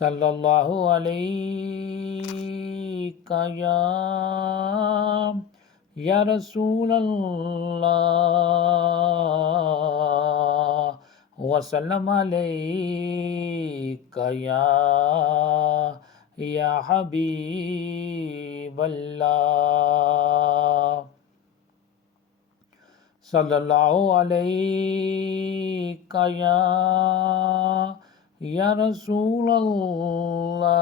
صلی اللہ علیہ یا رسول اللہ وسلم علیک یا حبیب اللہ صلی اللہ علیہ یا رسول اللہ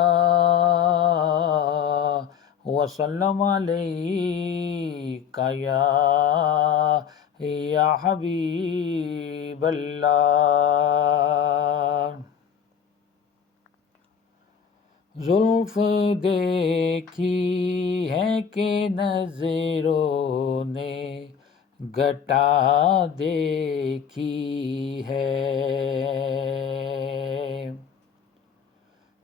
وسلم علیک یا حبیب اللہ زلف دیکھی ہے کہ نظروں نے گھٹا دیکھی ہے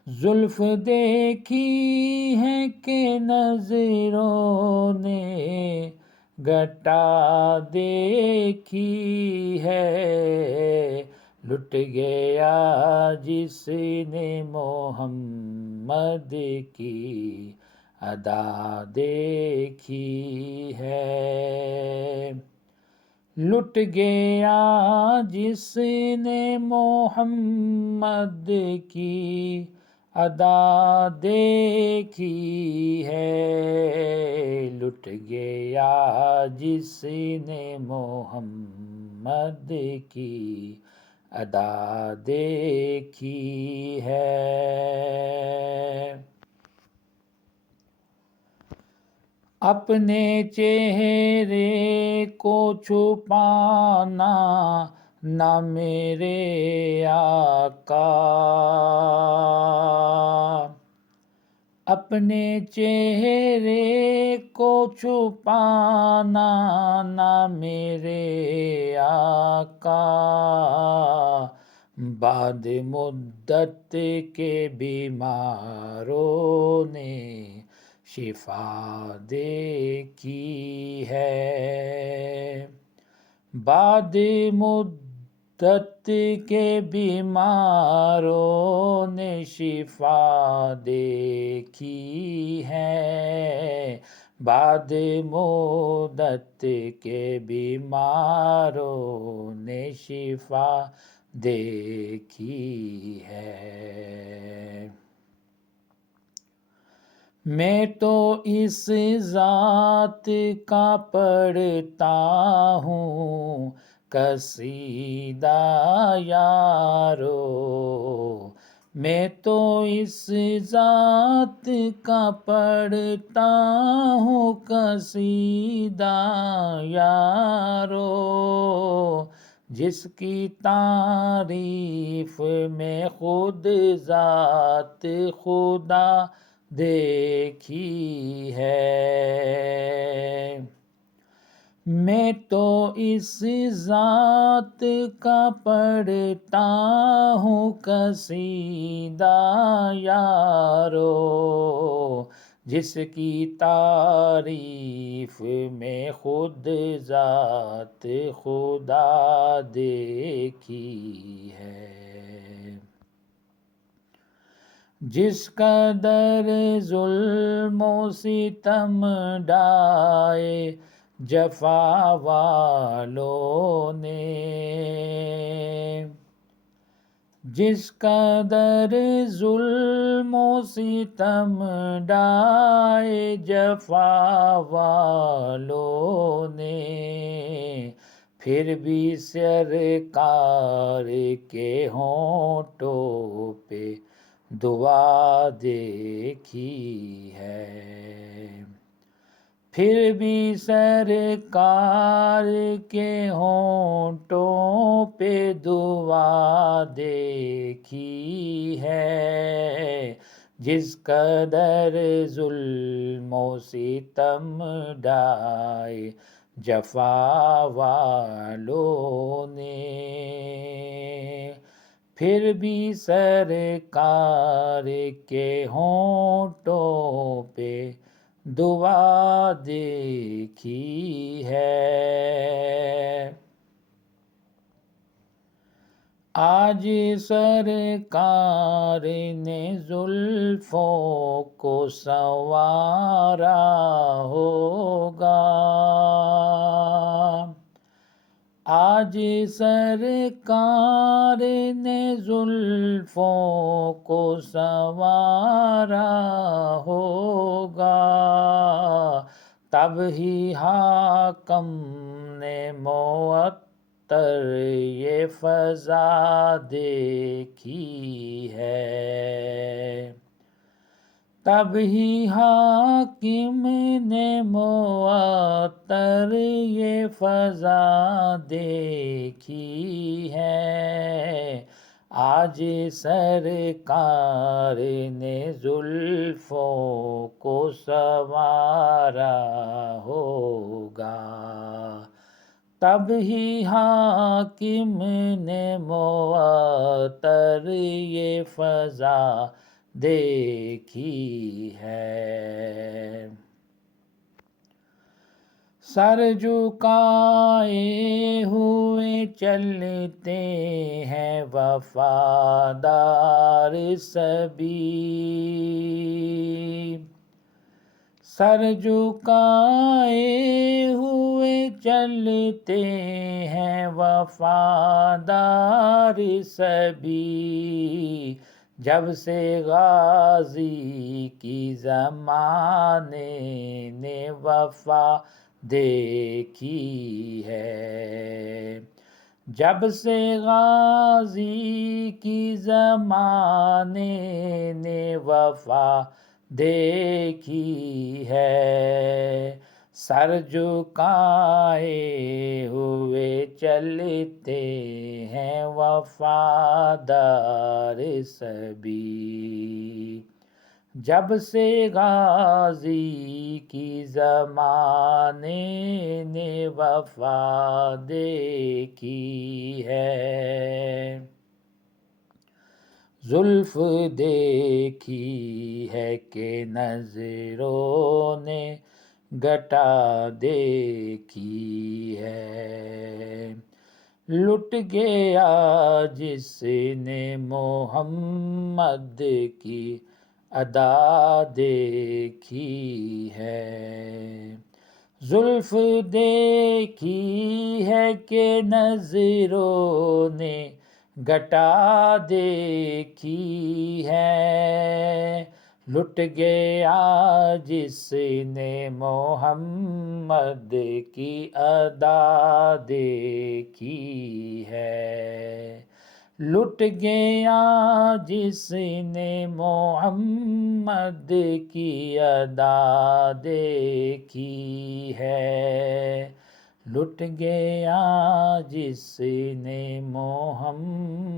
زلف دیکھی ہے کہ نظروں نے گھٹا دیکھی ہے لٹ گیا جس نے محمد کی ادا دیکھی ہے لٹ گیا جس نے محمد کی ادا دیکھی ہے لٹ گیا جس نے محمد کی ادا دیکھی ہے اپنے چہرے کو چھپانا نہ میرے آقا اپنے چہرے کو چھپانا نہ میرے آقا بعد مدت کے بیماروں نے شفا دیکھی ہے بعد مدت کے بیماروں نے شفا دیکھی ہے بعد مدت کے بیماروں نے شفا دیکھی ہے میں تو اس ذات کا پڑھتا ہوں قصیدہ یارو میں تو اس ذات کا پڑھتا ہوں قصیدہ یارو جس کی تعریف میں خود ذات خدا دیکھی ہے میں تو اس ذات کا پڑھتا ہوں قصیدہ یارو جس کی تعریف میں خود ذات خدا دیکھی ہے جس قدر ظلم و ستم ڈائے جفا والوں نے جس قدر ظلم و ستم ڈائے جفا والوں نے پھر بھی سرکار کے ہونٹوں پہ دعا دیکھی ہے پھر بھی سرکار کے ہونٹوں پہ دعا دیکھی ہے جس قدر ظلم و ستم ڈائے جفا والوں نے پھر بھی سرکار کے ہونٹوں پہ دعا دیکھی ہے آج سرکار نے زلفوں کو سنوارا ہوگا، آج سرکار نے زلفوں کو سنوارا ہوگا، تب ہی حاکم نے معطر یہ فضا دیکھی ہے، تب ہی حاکم نے معطر یہ فضا دیکھی ہے، آج سرکار نے زلفوں کو سنوارا ہوگا، تب ہی حاکم نے معطر یہ فضا دیکھی ہے۔ سر جھکائے ہوئے چلتے ہیں وفادار سبھی، سر جھکائے ہوئے چلتے ہیں وفادار سبھی، جب سے غازی کی زمانے نے وفا دیکھی ہے، جب سے غازی کی زمانے نے وفا دیکھی ہے، سر جھکائے ہوئے چلتے ہیں وفادار سبھی، جب سے غازی کی زمانے نے وفا دیکھی ہے، زلف دیکھی ہے کہ نظروں نے گٹا دیکھی ہے، لٹ گیا جس نے محمد کی ادا دیکھی ہے، زلف دیکھی ہے کہ نظروں نے گٹا دیکھی ہے، لٹ گیا جس نے محمد کی ادا دیکھی ہے، لٹ گیا جس نے محمد کی ادا دیکھی ہے، لٹ گیا جس نے محمد